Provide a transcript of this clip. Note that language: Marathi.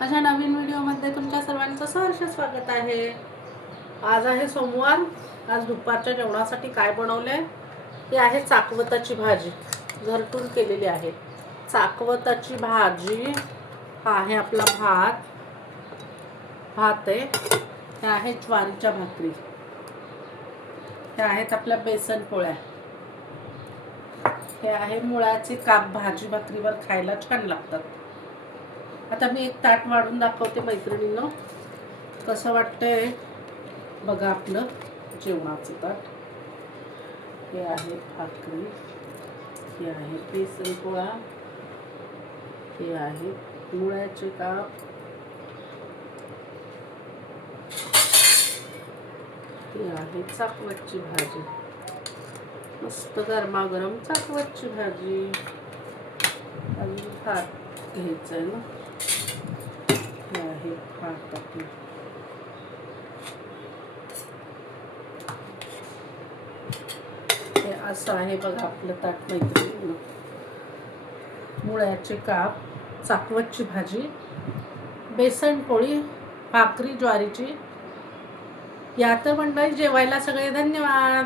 अशा नवीन व्हिडिओमध्ये तुमच्या सर्वांचं सहर्ष स्वागत आहे। आज आहे सोमवार। आज दुपारच्या जेवणासाठी काय बनवलंय हे आहे चाकवताची भाजी, घरटून केलेली आहे। चाकवताची भाजी, हा आहे आपला भात आहे, हे आहे ज्वारीच्या भाकरी, हे आहेत आपल्या बेसन पोळ्या, हे आहे मुळ्याचे काप, भाजी भाकरीवर खायला छान लागतात। आता मी एक ताट वाढून दाखवते मैत्रिणींनो, कसं वाटतंय बघा आपलं जेवणाचं ताट। हे आहे भाकरी, हे आहे बेसन पोळा, हे आहे मुळ्याचे काप, हे आहे चाकवतची भाजी, मस्त गरमागरम चाकवतची भाजी। आणि भात घ्यायचं आहे ना, हे आहे भात आपलं, हे असं आहे बघा आपलं ताट मैत्रिणींनो। मुळ्याचे काप, चाकवतची भाजी, बेसन पोळी, भाकरी ज्वारीची। या तर मंडळी जेवायला सगळे, धन्यवाद।